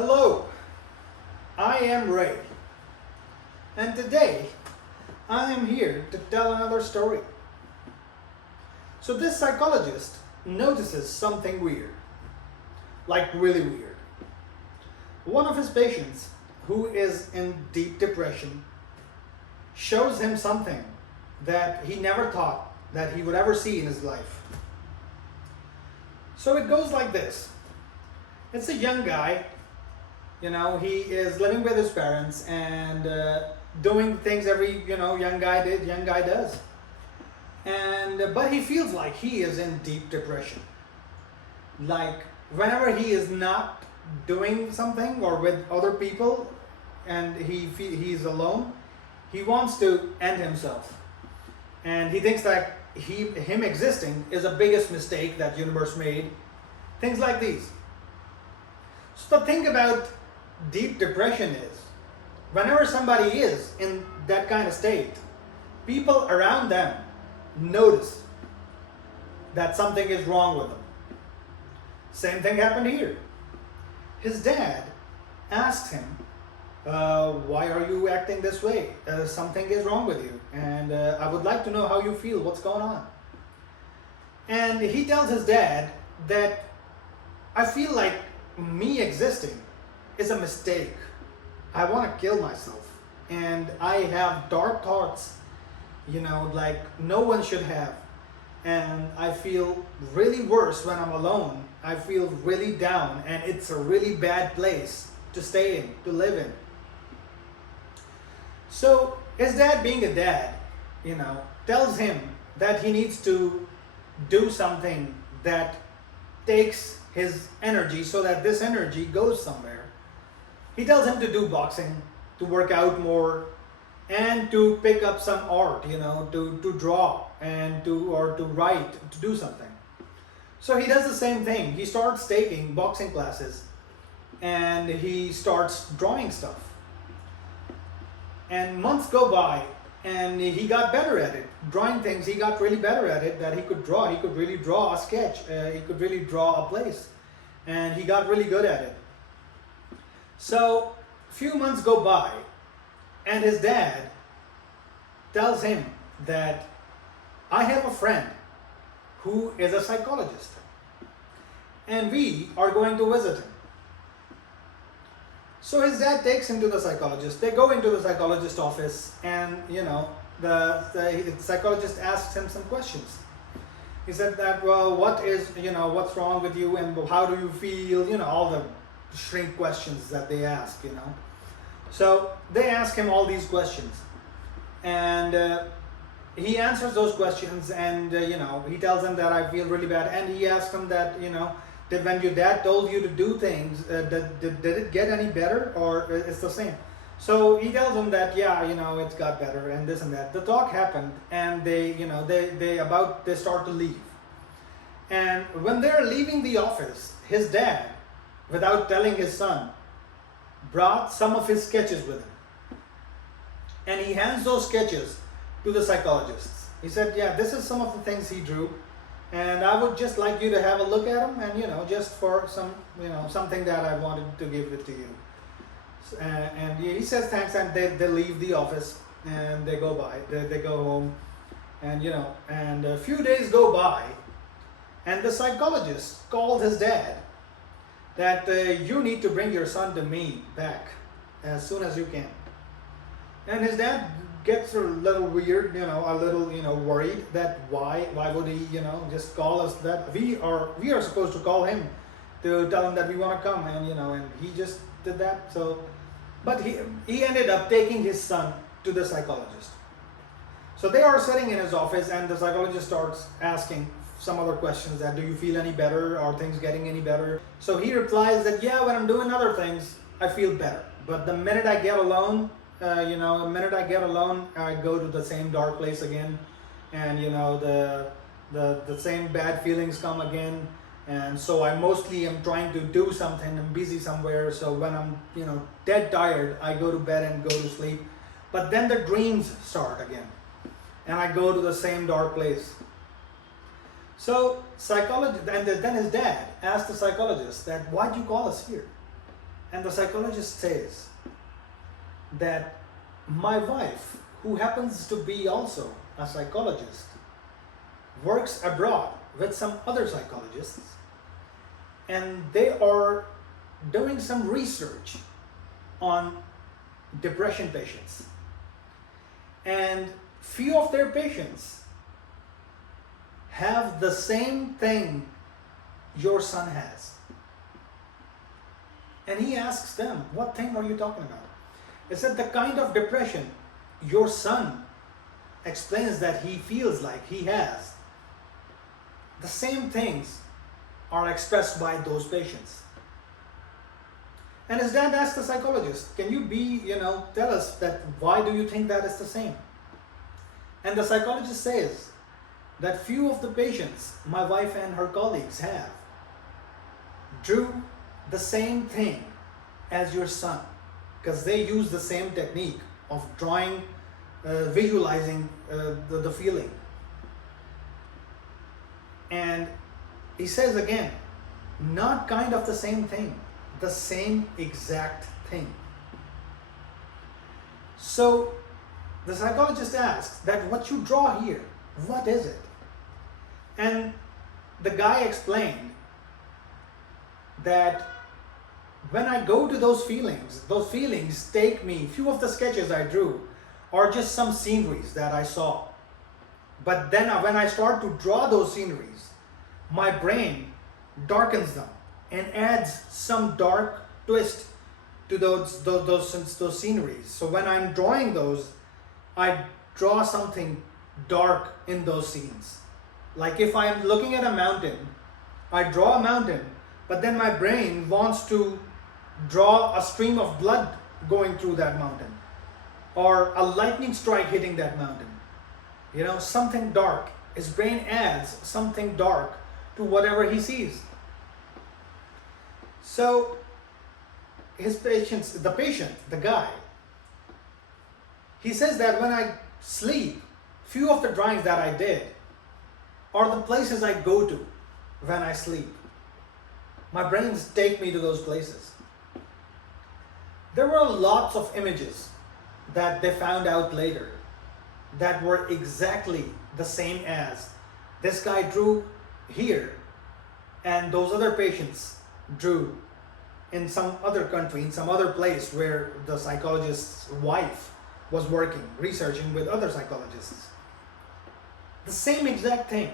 Hello, I am Ray, and today I am here to tell another story. So this psychologist notices something weird, like really weird. One of his patients, who is in deep depression, shows him something that he never thought that he would ever see in his life. So it goes like this. It's a young guy. He is living with his parents and doing things every young guy does. But he feels like he is in deep depression. Like whenever he is not doing something or with other people and he's alone, he wants to end himself. And he thinks that him existing is the biggest mistake that universe made. Things like these. So the thing about deep depression is, whenever somebody is in that kind of state, people around them notice that something is wrong with them. Same thing happened here. His dad asked him, why are you acting this way? Something is wrong with you, and I would like to know how you feel, what's going on. And he tells his dad that I feel like me existing is a mistake. I want to kill myself, and I have dark thoughts, like no one should have. And I feel really worse when I'm alone. I feel really down, and it's a really bad place to stay in, to live in. So his dad, being a dad, tells him that he needs to do something that takes his energy so that this energy goes somewhere. He tells him to do boxing, to work out more, and to pick up some art, to draw and to write, to do something. So he does the same thing. He starts taking boxing classes and he starts drawing stuff. And months go by and he got better at it. Drawing things, he got really better at it, that he could draw. He could really draw a sketch. He could really draw a place. And he got really good at it. So a few months go by and his dad tells him that I have a friend who is a psychologist and we are going to visit him. So his dad takes him to the psychologist. They go into the psychologist's office and the psychologist asks him some questions. He said that, well, what's wrong with you and how do you feel, all the shrink questions that they ask, So they ask him all these questions and he answers those questions and, he tells them that I feel really bad, and he asks them that, that when your dad told you to do things, did it get any better or it's the same? So he tells them that, it's got better and this and that. The talk happened and they start to leave. And when they're leaving the office, his dad, without telling his son, brought some of his sketches with him. And he hands those sketches to the psychologist. He said, this is some of the things he drew, and I would just like you to have a look at them, and just for some, something that I wanted to give it to you. And he says thanks, and they leave the office and they go by, they go home, and and a few days go by, and the psychologist called his dad that you need to bring your son to me back as soon as you can. And his dad gets a little weird, a little, worried that why would he, just call us that we are supposed to call him to tell him that we want to come, and he just did that. So, but he ended up taking his son to the psychologist. So they are sitting in his office and the psychologist starts asking some other questions that, do you feel any better? Are things getting any better? So he replies that, when I'm doing other things, I feel better. But the minute I get alone, I go to the same dark place again. And, the same bad feelings come again. And so I mostly am trying to do something. I'm busy somewhere. So when I'm, dead tired, I go to bed and go to sleep. But then the dreams start again. And I go to the same dark place. So psychologist, and then his dad asked the psychologist that, why'd you call us here? And the psychologist says that my wife, who happens to be also a psychologist, works abroad with some other psychologists, and they are doing some research on depression patients. And few of their patients have the same thing your son has. And he asks them, what thing are you talking about? They said the kind of depression your son explains that he feels like he has, the same things are expressed by those patients. And his dad asked the psychologist, can you tell us that why do you think that is the same? And the psychologist says that few of the patients my wife and her colleagues have drew the same thing as your son, because they use the same technique of drawing, visualizing the feeling. And he says again, not kind of the same thing, the same exact thing. So the psychologist asks that what you draw here, what is it? And the guy explained that when I go to those feelings take me, few of the sketches I drew are just some sceneries that I saw. But then when I start to draw those sceneries, my brain darkens them and adds some dark twist to those sceneries. So when I'm drawing those, I draw something dark in those scenes. Like if I'm looking at a mountain, I draw a mountain, but then my brain wants to draw a stream of blood going through that mountain, or a lightning strike hitting that mountain. Something dark. His brain adds something dark to whatever he sees. So the guy, he says that when I sleep, few of the drawings that I did are the places I go to when I sleep. My brains take me to those places. There were lots of images that they found out later that were exactly the same as this guy drew here and those other patients drew in some other country, in some other place where the psychologist's wife was working, researching with other psychologists. The same exact thing.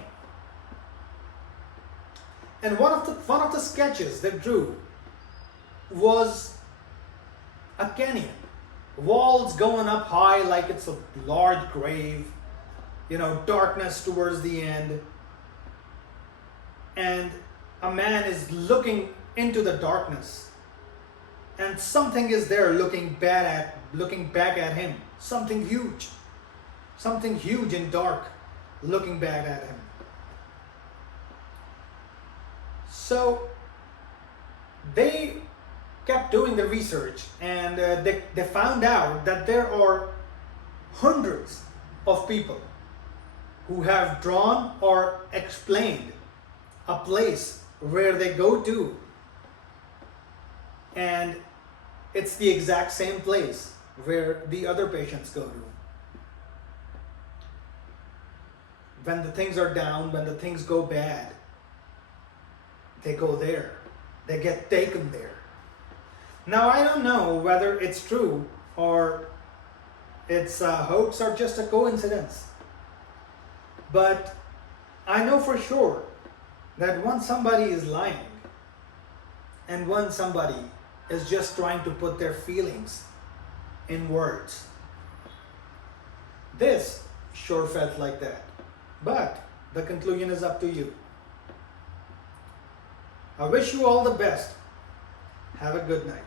And one of the sketches they drew was a canyon. Walls going up high like it's a large grave, darkness towards the end. And a man is looking into the darkness. And something is there looking back at him. Something huge and dark looking back at him. So they kept doing the research, and they found out that there are hundreds of people who have drawn or explained a place where they go to, and it's the exact same place where the other patients go to. When the things are down, when the things go bad, they go there. They get taken there. Now, I don't know whether it's true or it's a hoax or just a coincidence. But I know for sure that once somebody is lying and once somebody is just trying to put their feelings in words, this sure felt like that. But the conclusion is up to you. I wish you all the best. Have a good night.